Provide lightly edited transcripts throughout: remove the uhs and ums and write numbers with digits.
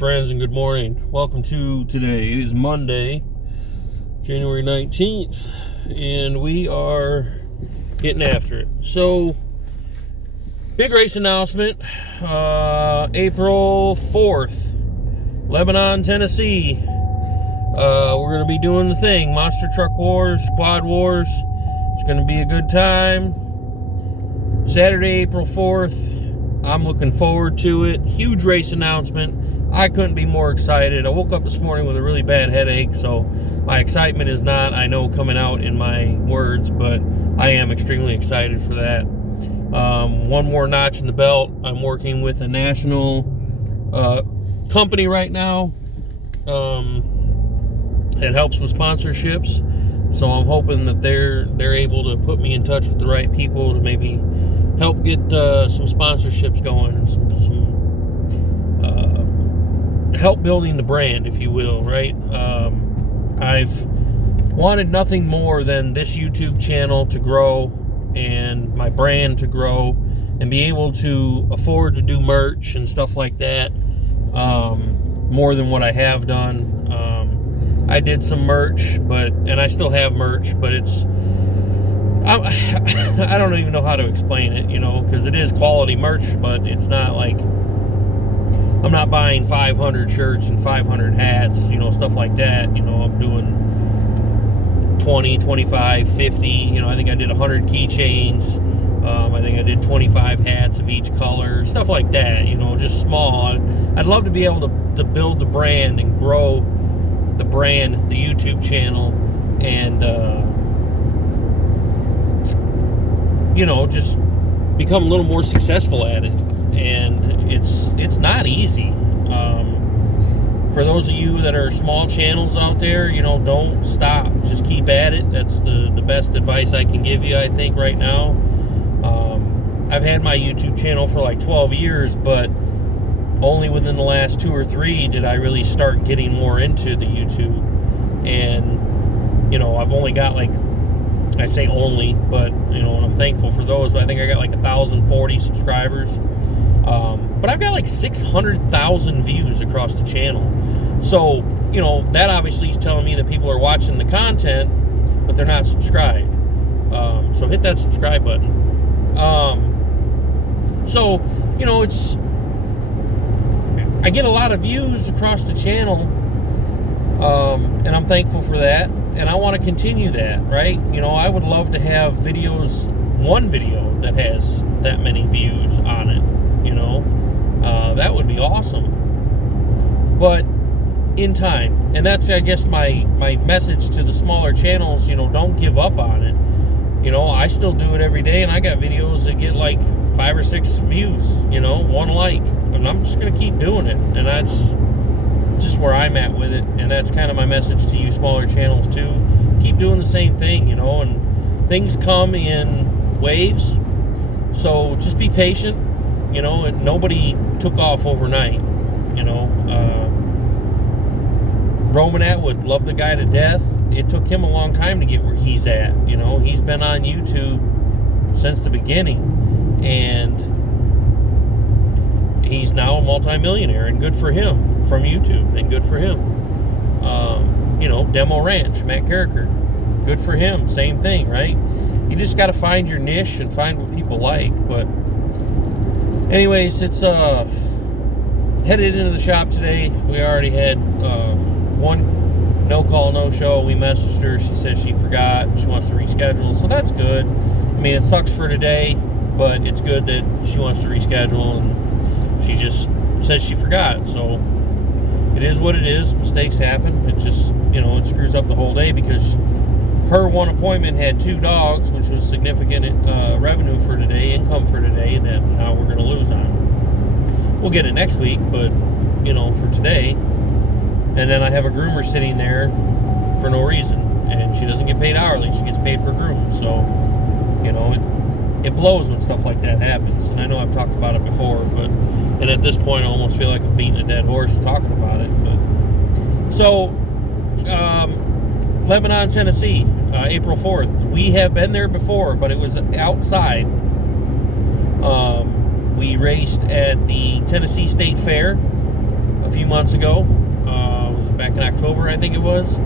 friends, and good morning. Welcome to today. It is Monday, January 19th, and we are getting after it. So, big race announcement, April 4th, Lebanon, Tennessee. We're going to be doing the thing, Monster Truck Wars, Quad Wars. It's going to be a good time. Saturday, April 4th. I'm looking forward to it. Huge race announcement. I couldn't be more excited. I woke up this morning with a really bad headache, so my excitement is not, I know, coming out in my words, but I am extremely excited for that. One more notch in the belt. I'm working with a national company right now that helps with sponsorships. So I'm hoping that they're able to put me in touch with the right people to maybe help get some sponsorships going and some help building the brand, if you will, right? I've wanted nothing more than this YouTube channel to grow and my brand to grow and be able to afford to do merch and stuff like that more than what I have done. I did some merch, and I still have merch, but I don't even know how to explain it, because it is quality merch, but it's not like I'm not buying 500 shirts and 500 hats, stuff like that. I'm doing 20, 25, 50. I think I did 100 keychains. I think I did 25 hats of each color, stuff like that, just small. I'd love to be able to build the brand and grow the brand, the YouTube channel, and just become a little more successful at it. And it's not easy. For those of you that are small channels out there, don't stop. Just keep at it. That's the best advice I can give you, I think, right now. I've had my YouTube channel for like 12 years, but only within the last 2 or 3 did I really start getting more into the YouTube. And, I've only got I say only, but, and I'm thankful for those. I think I got 1,040 subscribers. But I've got 600,000 views across the channel. So, that obviously is telling me that people are watching the content, but they're not subscribed. So hit that subscribe button. I get a lot of views across the channel, and I'm thankful for that. And I want to continue that, right? I would love to have one video that has that many views on it, that would be awesome. But in time, and that's, I guess, my message to the smaller channels, don't give up on it. I still do it every day, and I got videos that get 5 or 6 views, 1 like, and I'm just going to keep doing it. And that's just where I'm at with it, and that's kind of my message to you smaller channels too. Keep doing the same thing, and things come in waves, so just be patient, and nobody took off overnight. Roman Atwood, loved the guy to death. It took him a long time to get where he's at. He's been on YouTube since the beginning, and he's now a multimillionaire, and good for him, from YouTube, and good for him. Demo Ranch, Matt Carricker, good for him, same thing, right? You just got to find your niche and find what people like. But anyways, it's headed into the shop today. We already had one no call, no show. We messaged her. She says she forgot. She wants to reschedule, so that's good. I mean, it sucks for today, but it's good that she wants to reschedule, and she just says she forgot. So it is what it is. Mistakes happen. It just, it screws up the whole day, because her one appointment had 2 dogs, which was significant revenue for today, income for today, that now we're going to lose on. We'll get it next week, but, for today. And then I have a groomer sitting there for no reason, and she doesn't get paid hourly. She gets paid per groom. So, it blows when stuff like that happens. And I know I've talked about it before, and at this point I almost feel like I'm beating a dead horse talking about it. But so, Lebanon, Tennessee, April 4th. We have been there before, but it was outside. We raced at the Tennessee State Fair a few months ago. Was it back in October, I think it was.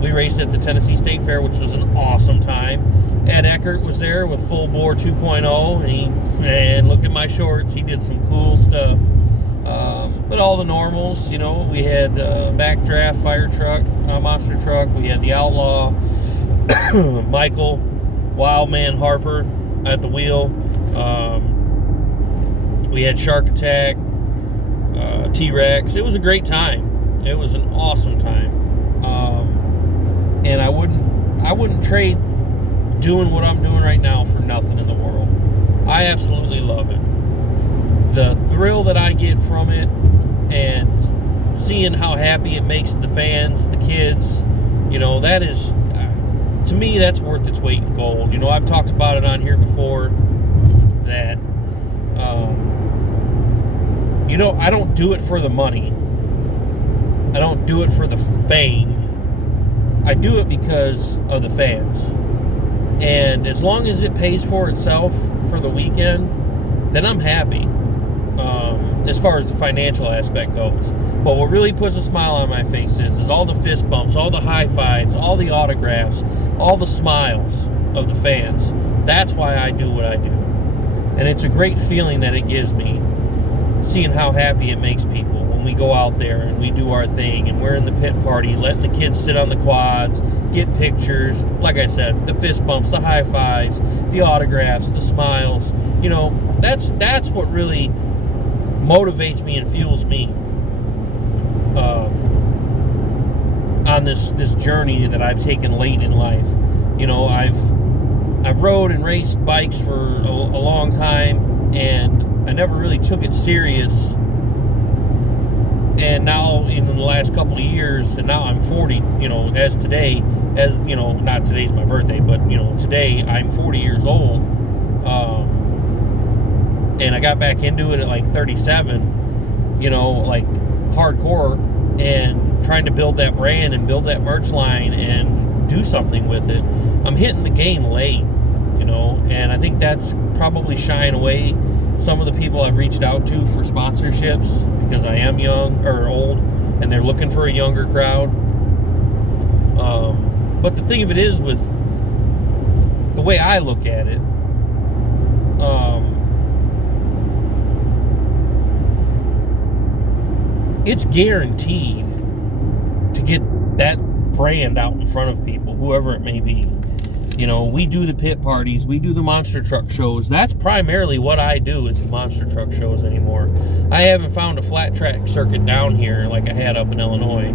We raced at the Tennessee State Fair, which was an awesome time. Ed Eckert was there with Full Bore 2.0, and look at my shorts. He did some cool stuff. But all the normals, you know, we had backdraft, fire truck, monster truck. We had the Outlaw, Michael, Wildman Harper at the wheel. We had Shark Attack, T-Rex. It was a great time. It was an awesome time. And I wouldn't trade doing what I'm doing right now for nothing in the world. I absolutely love it. The thrill that I get from it, and seeing how happy it makes the fans, the kids, you know, that is, to me, that's worth its weight in gold. You know, I've talked about it on here before that, you know, I don't do it for the money. I don't do it for the fame. I do it because of the fans. And as long as it pays for itself for the weekend, then I'm happy. As far as the financial aspect goes. But what really puts a smile on my face is all the fist bumps, all the high fives, all the autographs, all the smiles of the fans. That's why I do what I do. And it's a great feeling that it gives me, seeing how happy it makes people when we go out there and we do our thing and we're in the pit party, letting the kids sit on the quads, get pictures. Like I said, the fist bumps, the high fives, the autographs, the smiles. You know, that's what really motivates me and fuels me on this journey that I've taken late in life. You know, I've rode and raced bikes for a long time, and I never really took it serious. And now in the last couple of years, and now I'm 40, you know, as you know, not today's my birthday, but, you know, today I'm 40 years old. And I got back into it at like 37, you know, like hardcore, and trying to build that brand and build that merch line and do something with it. I'm hitting the game late, you know, and I think that's probably shying away some of the people I've reached out to for sponsorships, because I am young or old and they're looking for a younger crowd. But the thing of it is, with the way I look at it, it's guaranteed to get that brand out in front of people, whoever it may be. You know, we do the pit parties, we do the monster truck shows. That's primarily what I do, is the monster truck shows anymore. I haven't found a flat track circuit down here like I had up in Illinois.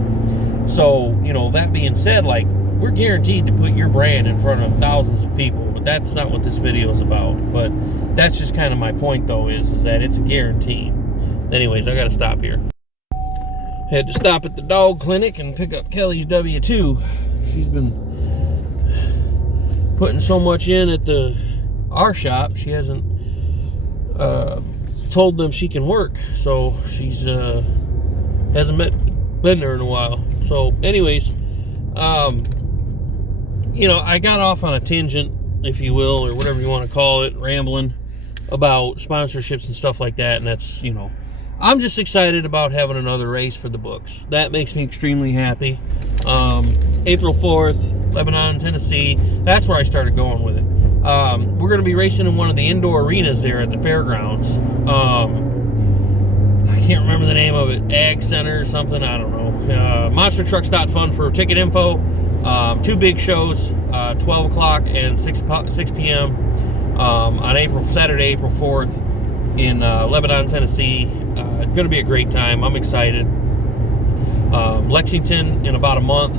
So, you know, that being said, like, we're guaranteed to put your brand in front of thousands of people, but that's not what this video is about. But that's just kind of my point, though, is that it's a guarantee. Anyways, I gotta stop here. Had to stop at the dog clinic and pick up Kelly's W2. She's been putting so much in at our shop, she hasn't told them she can work, so she's hasn't been there in a while. So anyways, you know, I got off on a tangent, if you will, or whatever you want to call it, rambling about sponsorships and stuff like that. And that's, you know, I'm just excited about having another race for the books. That makes me extremely happy. April 4th, Lebanon, Tennessee. That's where I started going with it. We're going to be racing in one of the indoor arenas there at the fairgrounds. I can't remember the name of it. Ag Center or something. I don't know. Monstertrucks.fun for ticket info. Two big shows, 12 o'clock and 6 p.m. On Saturday, April 4th in Lebanon, Tennessee. It's going to be a great time. I'm excited. Lexington in about a month,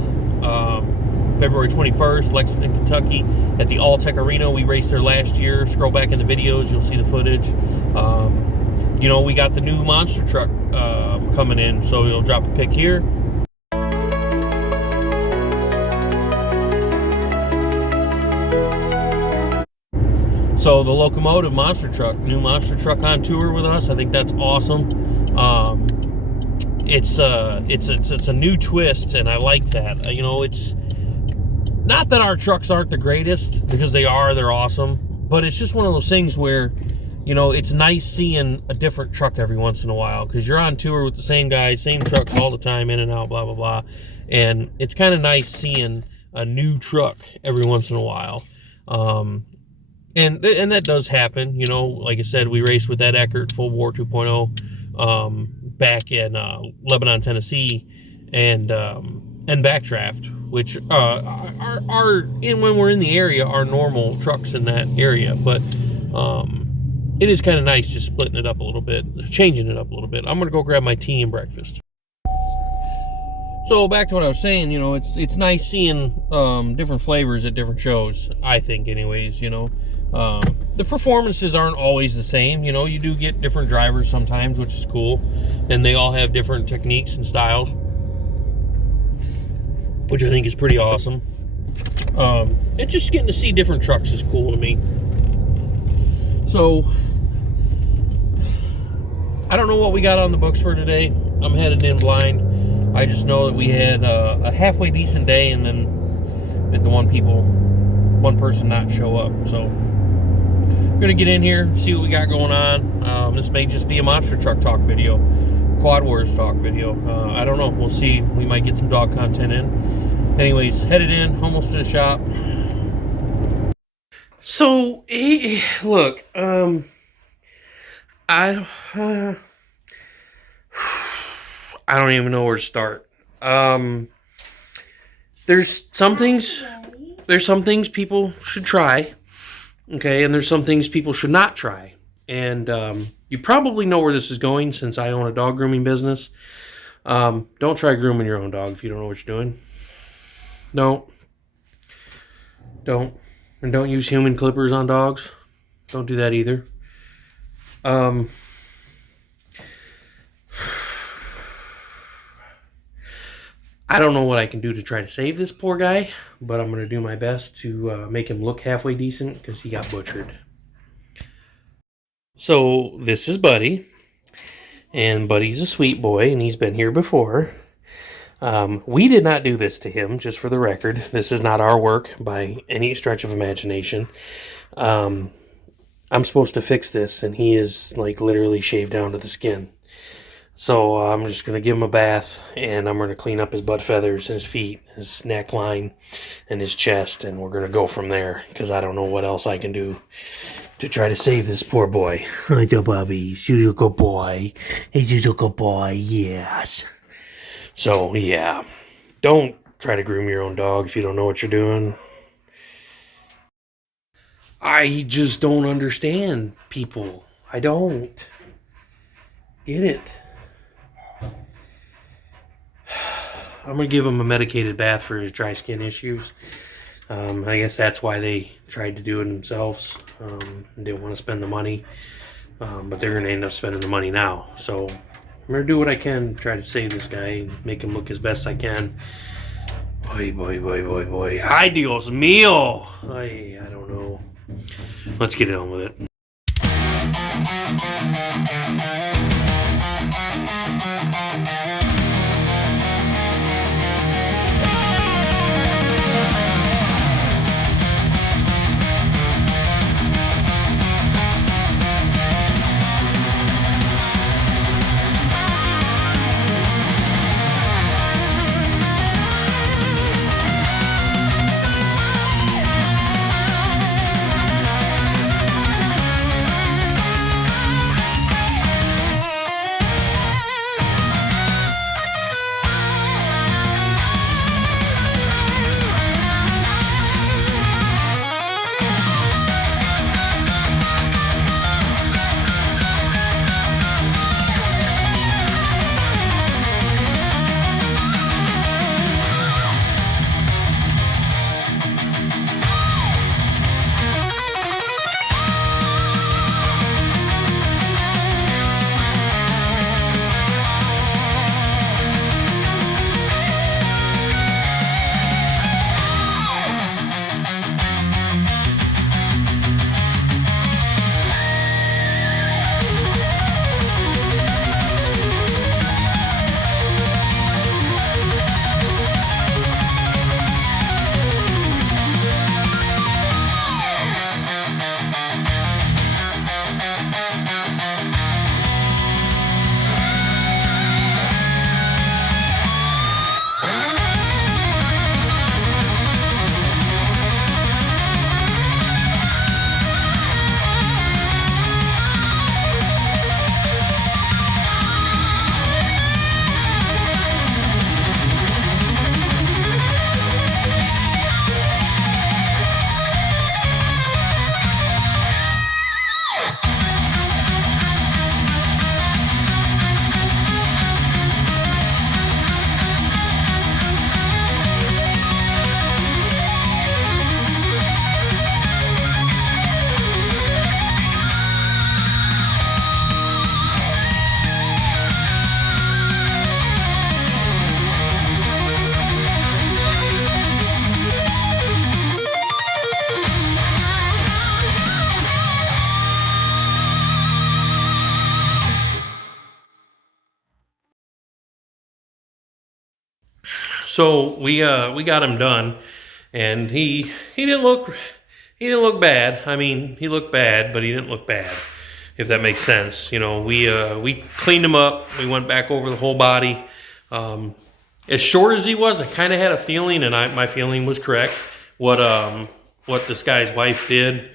February 21st, Lexington, Kentucky, at the All-Tech Arena. We raced there last year. Scroll back in the videos, you'll see the footage. You know, we got the new monster truck coming in, so we'll drop a pic here. So the locomotive monster truck, new monster truck on tour with us. I think that's awesome. It's a new twist, and I like that. You know, it's not that our trucks aren't the greatest, because they are. They're awesome. But it's just one of those things where you know, it's nice seeing a different truck every once in a while, because you're on tour with the same guys, same trucks all the time, in and out, blah, blah, blah. And it's kind of nice seeing a new truck every once in a while. And that does happen, you know. Like I said, we raced with that Eckert Full Bore 2.0 back in Lebanon, Tennessee, and Backdraft, which are in, when we're in the area, are normal trucks in that area. But it is kind of nice just splitting it up a little bit, changing it up a little bit. I'm gonna go grab my tea and breakfast. So back to what I was saying, you know, it's nice seeing different flavors at different shows, I think, anyways. You know, the performances aren't always the same. You know, you do get different drivers sometimes, which is cool, and they all have different techniques and styles, which I think is pretty awesome. And just getting to see different trucks is cool to me. So I don't know what we got on the books for today. I'm headed in blind. I just know that we had a halfway decent day, and then had the one person not show up. So we're gonna get in here, see what we got going on. This may just be a monster truck talk video, Quad Wars talk video. I don't know. We'll see. We might get some dog content in. Anyways, headed in, almost to the shop. So look, I don't even know where to start. There's some things people should try, okay, and there's some things people should not try. And you probably know where this is going, since I own a dog grooming business. Don't try grooming your own dog if you don't know what you're doing. Don't. And don't use human clippers on dogs. Don't do that either. I don't know what I can do to try to save this poor guy, but I'm going to do my best to make him look halfway decent, because he got butchered. So this is Buddy, and Buddy's a sweet boy, and he's been here before. We did not do this to him, just for the record. This is not our work by any stretch of imagination. I'm supposed to fix this, and he is like literally shaved down to the skin. So I'm just going to give him a bath, and I'm going to clean up his butt feathers, his feet, his neckline, and his chest, and we're going to go from there, because I don't know what else I can do to try to save this poor boy. Hi, Bobby. He's a good boy. He's a good boy, yes. So, yeah. Don't try to groom your own dog if you don't know what you're doing. I just don't understand people. I don't get it. I'm going to give him a medicated bath for his dry skin issues. I guess that's why they tried to do it themselves. Didn't want to spend the money. But they're going to end up spending the money now. So I'm going to do what I can to try to save this guy and make him look as best I can. Boy. Ay, Dios mío. I don't know. Let's get on with it. So we got him done, and he didn't look bad. I mean, he looked bad, but he didn't look bad, if that makes sense. You know, we cleaned him up. We went back over the whole body. As short as he was, I kind of had a feeling, and my feeling was correct. What this guy's wife did,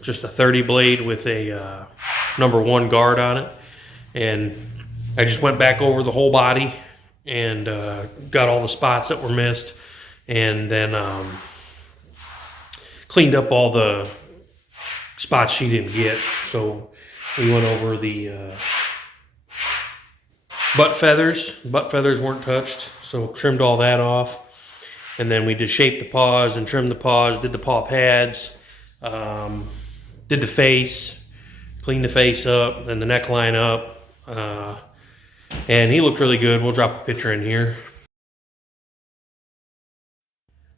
just a 30 blade with a #1 guard on it, and I just went back over the whole body and got all the spots that were missed, and then cleaned up all the spots she didn't get. So we went over the butt feathers. Butt feathers weren't touched, so trimmed all that off. And then we did shape the paws and trim the paws, did the paw pads, did the face, cleaned the face up, and the neckline up. And he looked really good. We'll drop a picture in here.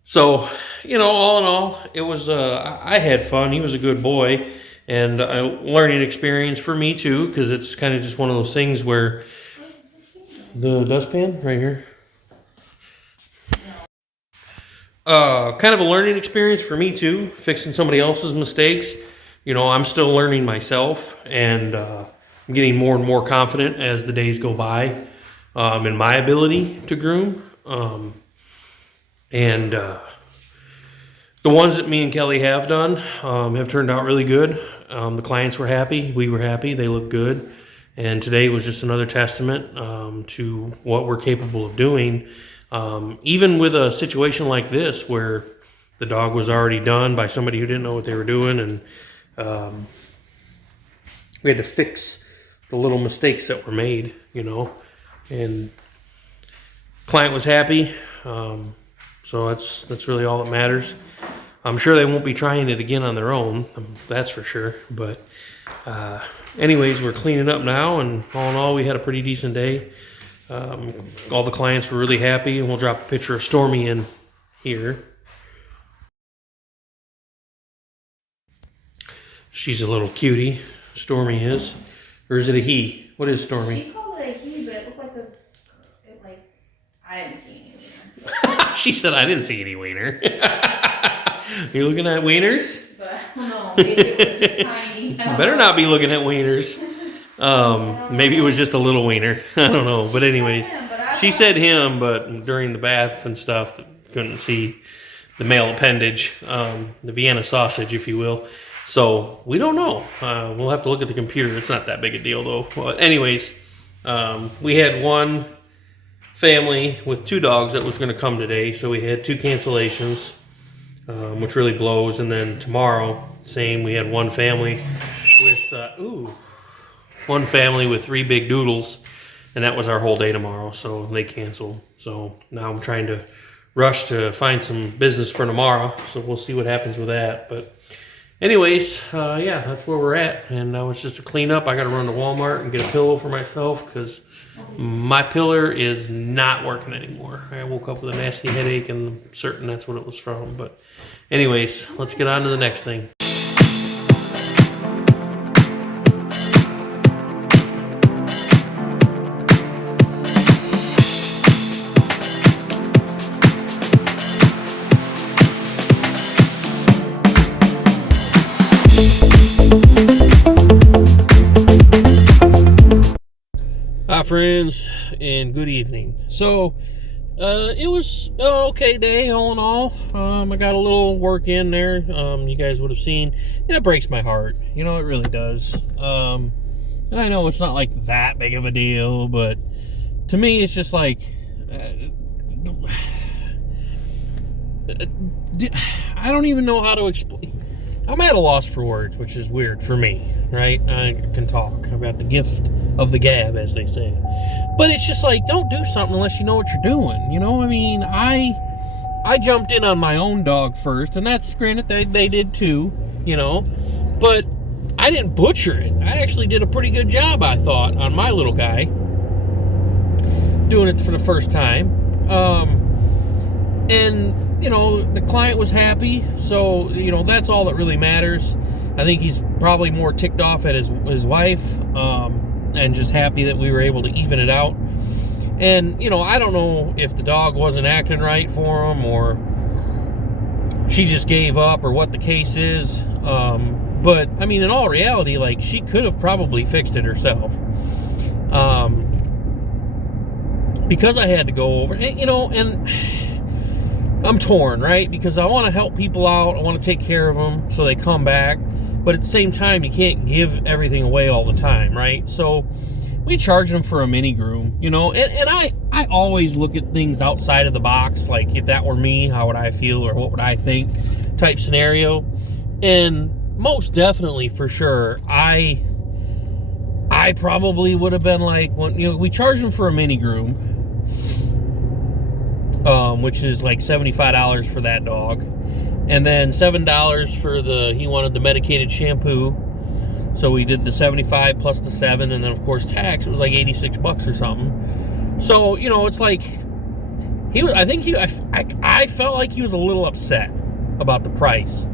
So, you know, all in all, it was, I had fun. He was a good boy, and a learning experience for me too, because it's kind of just one of those things where the dustpan right here. Kind of a learning experience for me too, fixing somebody else's mistakes. You know, I'm still learning myself, and I'm getting more and more confident as the days go by in my ability to groom. And the ones that me and Kelly have done have turned out really good. The clients were happy. We were happy. They looked good. And today was just another testament to what we're capable of doing. Even with a situation like this where the dog was already done by somebody who didn't know what they were doing, and we had to fix the little mistakes that were made, you know, and client was happy. So that's really all that matters. I'm sure they won't be trying it again on their own, that's for sure. But anyways, we're cleaning up now, and all in all, we had a pretty decent day. All the clients were really happy, and we'll drop a picture of Stormy in here. She's a little cutie, Stormy is. Or is it a he? What is Stormy? She called it a he, but it looked like I didn't see any wiener. She said I didn't see any wiener. You looking at wieners? But I don't know, maybe it was just tiny. Better not be looking at wieners. Maybe it was just a little wiener. I don't know. But anyways, she said him, but during the bath and stuff, couldn't see the male appendage, the Vienna sausage, if you will. So we don't know. We'll have to look at the computer. It's not that big a deal, though. But anyways, we had one family with 2 dogs that was going to come today, so we had 2 cancellations, which really blows. And then tomorrow, same. We had one family with 3 big doodles, and that was our whole day tomorrow. So they canceled. So now I'm trying to rush to find some business for tomorrow. So we'll see what happens with that. But anyways, yeah, that's where we're at. And now it's just a cleanup. I got to run to Walmart and get a pillow for myself because my pillar is not working anymore. I woke up with a nasty headache, and I'm certain that's what it was from. But anyways, let's get on to the next thing. Hi friends, and good evening. So it was an okay day all in all. I got a little work in there, you guys would have seen, and it breaks my heart, you know, it really does. And I know it's not like that big of a deal, but to me it's just like I don't even know how to explain. I'm at a loss for words, which is weird for me, right? I can talk. I've got the gift of the gab, as they say. But it's just like, don't do something unless you know what you're doing. You know, I mean, I jumped in on my own dog first, and that's granted they did too, you know. But I didn't butcher it. I actually did a pretty good job, I thought, on my little guy. Doing it for the first time. And, you know, the client was happy, so, you know, that's all that really matters. I think he's probably more ticked off at his wife, and just happy that we were able to even it out. And, you know, I don't know if the dog wasn't acting right for him or she just gave up or what the case is. But, I mean, in all reality, like, she could have probably fixed it herself. Because I had to go over, and, you know, and I'm torn, right? Because I want to help people out. I want to take care of them so they come back. But at the same time, you can't give everything away all the time, right? So we charge them for a mini groom, you know, and I always look at things outside of the box. Like, if that were me, how would I feel or what would I think type scenario. And most definitely, for sure, I probably would have been like, when, you know, we charge them for a mini groom, which is like $75 for that dog, and then $7 for he wanted the medicated shampoo, so we did the 75 plus the 7, and then of course tax. It was like $86 or something. So, you know, it's like I felt like he was a little upset about the price.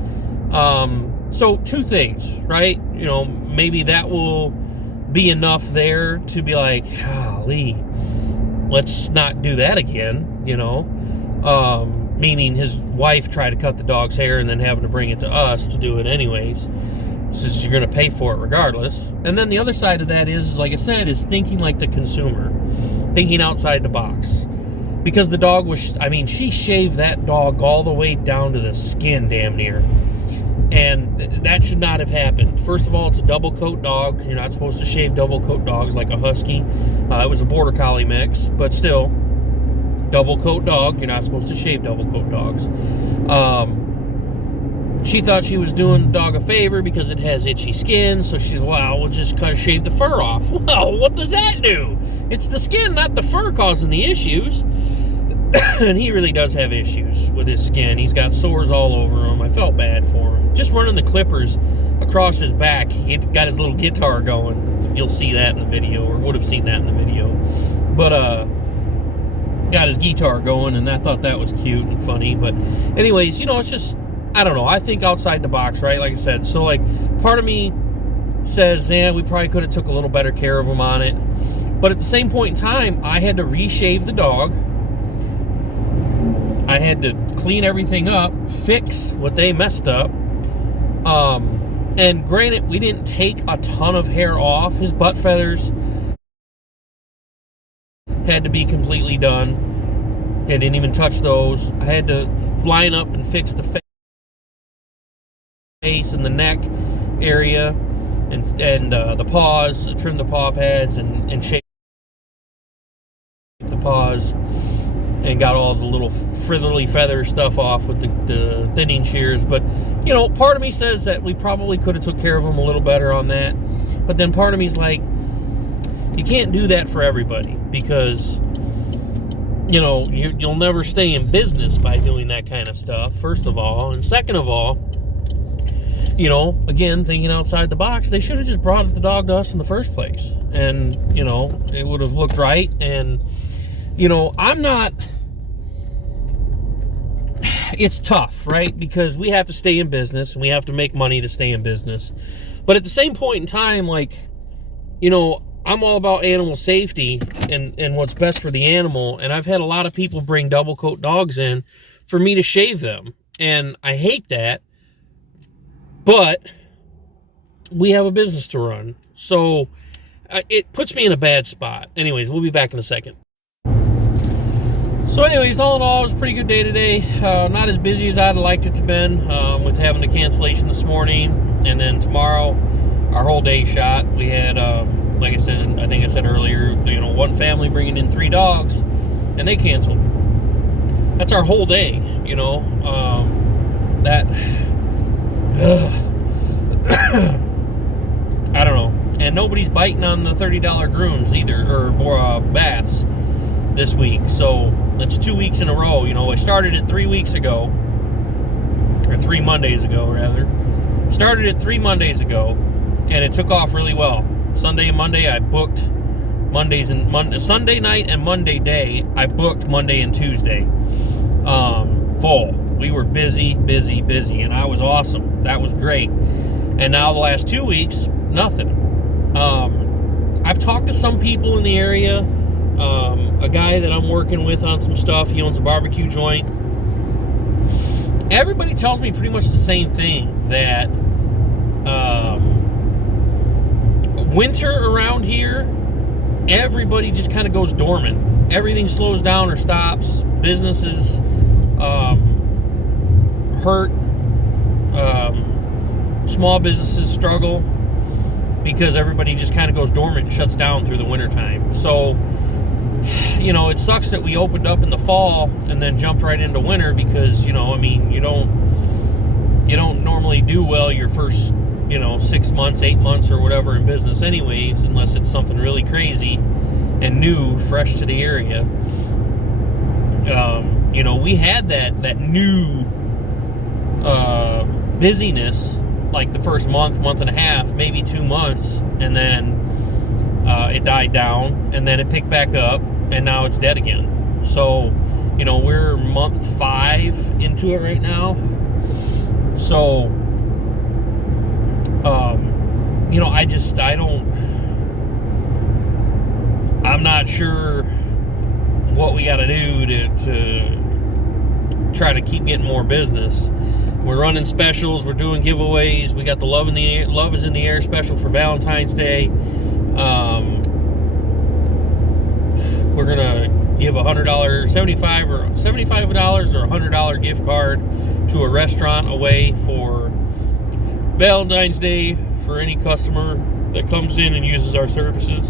So two things, right? You know, maybe that will be enough there to be like, golly, let's not do that again, you know. Meaning his wife tried to cut the dog's hair and then having to bring it to us to do it anyways, since you're going to pay for it regardless. And then the other side of that is, like I said, is thinking like the consumer, thinking outside the box. Because the dog was, I mean, she shaved that dog all the way down to the skin, damn near. And that should not have happened. First of all, it's a double coat dog. You're not supposed to shave double coat dogs like a husky. It was a border collie mix, but still, double coat dog. You're not supposed to shave double coat dogs. She thought she was doing the dog a favor because it has itchy skin. So she's, well, we'll just kind of shave the fur off. Well, what does that do? It's the skin, not the fur, causing the issues. And he really does have issues with his skin. He's got sores all over him. I felt bad for him. Just running the clippers across his back, he got his little guitar going. You'll see that in the video, or would have seen that in the video. But got his guitar going, and I thought that was cute and funny. But anyways, you know, it's just, I don't know. I think outside the box, right? Like I said. So, like, part of me says, yeah, we probably could have took a little better care of him on it. But at the same point in time, I had to reshave the dog. I had to clean everything up, fix what they messed up. And granted, we didn't take a ton of hair off. His butt feathers had to be completely done. I didn't even touch those. I had to line up and fix the face and the neck area and the paws, trim the paw pads and shape the paws. And got all the little frizzly feather stuff off with the thinning shears. But, you know, part of me says that we probably could have took care of them a little better on that. But then part of me is like, you can't do that for everybody, because, you know, you'll never stay in business by doing that kind of stuff, first of all. And second of all, you know, again, thinking outside the box, they should have just brought the dog to us in the first place. And, you know, it would have looked right. And, you know, it's tough, right? Because we have to stay in business and we have to make money to stay in business. But at the same point in time, like, you know, I'm all about animal safety and what's best for the animal. And I've had a lot of people bring double coat dogs in for me to shave them. And I hate that. But we have a business to run. So it puts me in a bad spot. Anyways, we'll be back in a second. So anyways, all in all, it was a pretty good day today. Not as busy as I'd have liked it to have been, with having the cancellation this morning. And then tomorrow, our whole day shot. We had, like I said, I think I said earlier, you know, one family bringing in 3 dogs, and they canceled. That's our whole day, you know. I don't know. And nobody's biting on the $30 grooms either, or baths this week. So that's 2 weeks in a row. You know, I started it 3 weeks ago, or 3 Mondays ago rather. Started it 3 Mondays ago, and it took off really well. Sunday and Monday I booked Sunday night and Monday day I booked Monday and Tuesday full. We were busy, and I was awesome. That was great. And now the last 2 weeks, nothing. I've talked to some people in the area a guy that I'm working with on some stuff. He owns a barbecue joint. Everybody tells me pretty much the same thing, that winter around here, everybody just kind of goes dormant. Everything slows down or stops. Businesses hurt. Small businesses struggle because everybody just kind of goes dormant and shuts down through the wintertime. So, you know, it sucks that we opened up in the fall and then jumped right into winter because, you know, I mean, you don't normally do well your first, 6 months, 8 months or whatever in business anyways, unless it's something really crazy and new, fresh to the area. We had that new busyness like the first month and a half, maybe 2 months, and then it died down, and then it picked back up, and now it's dead again. So, we're month 5 into it right now. So, I'm not sure what we got to do to try to keep getting more business. We're running specials. We're doing giveaways. We got the Love is in the Air special for Valentine's Day. We're gonna give $100, $75 or $100 gift card to a restaurant away for Valentine's Day for any customer that comes in and uses our services.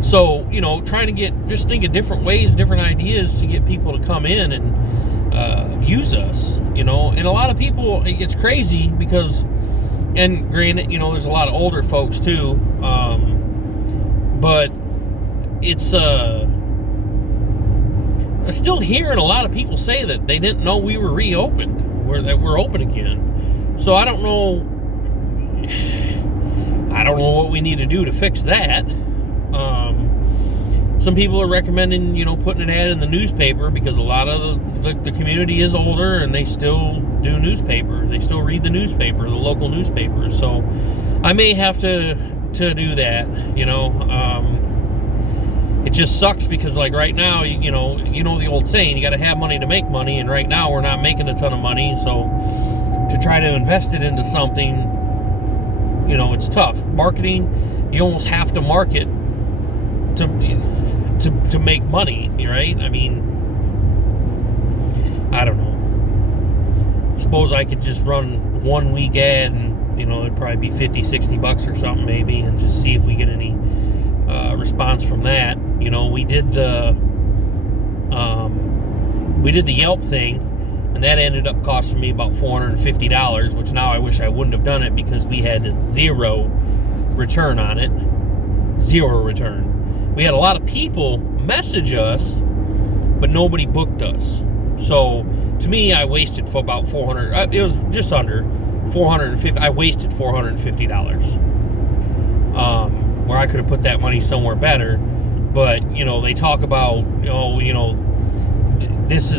So, trying to just think of different ways, different ideas to get people to come in and use us, and a lot of people, it's crazy because, and granted, there's a lot of older folks too, but it's, I'm still hearing a lot of people say that they didn't know we were reopened, that we're open again. So I don't know what we need to do to fix that. Some people are recommending, putting an ad in the newspaper because a lot of the community is older and they still do newspaper. They still read the newspaper, the local newspaper. So I may have to do that, It just sucks because, like, right now, the old saying, you got to have money to make money, and right now we're not making a ton of money. So to try to invest it into something, it's tough. Marketing, you almost have to market to make money, right? I mean, I don't know. I suppose I could just run 1 week ad and, it'd probably be $50-$60 or something maybe, and just see if we get any response from that. We did the Yelp thing, and that ended up costing me about $450, which now I wish I wouldn't have done it because we had 0 return on it. 0 return. We had a lot of people message us, but nobody booked us. So to me, I wasted for about $400. It was just under $450. I wasted $450. Where I could have put that money somewhere better. But they talk about this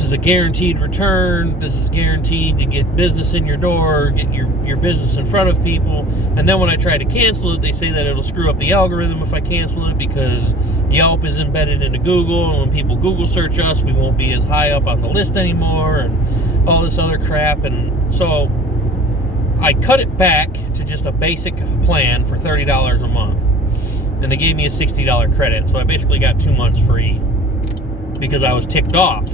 is a guaranteed return. This is guaranteed to get business in your door, get your business in front of people. And then when I try to cancel it, they say that it'll screw up the algorithm if I cancel it because Yelp is embedded into Google, and when people Google search us, we won't be as high up on the list anymore, and all this other crap. And so I cut it back to just a basic plan for $30 a month, and they gave me a $60 credit. So I basically got 2 months free because I was ticked off.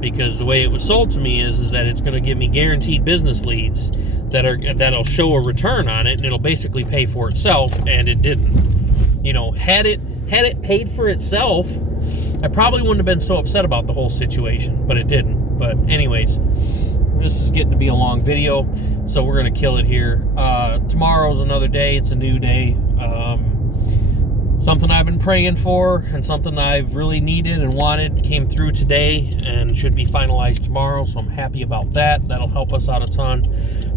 Because the way it was sold to me is that it's going to give me guaranteed business leads that'll show a return on it, and it'll basically pay for itself, and it didn't. Had it paid for itself, I probably wouldn't have been so upset about the whole situation, but it didn't. But anyways, this is getting to be a long video, so we're going to kill it here. Tomorrow's another day. It's a new day. Something I've been praying for and something I've really needed and wanted came through today and should be finalized tomorrow, so I'm happy about that. That'll help us out a ton.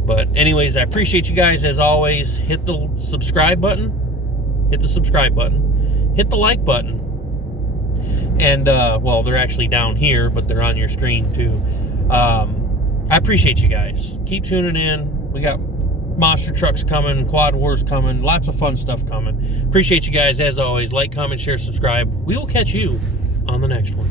But anyways, I appreciate you guys as always. Hit the subscribe button. Hit the subscribe button. Hit the like button. And, well, they're actually down here, but they're on your screen too. I appreciate you guys. Keep tuning in. We got monster trucks coming, quad wars coming, lots of fun stuff coming. Appreciate you guys as always. Like, comment, share, subscribe. We will catch you on the next one.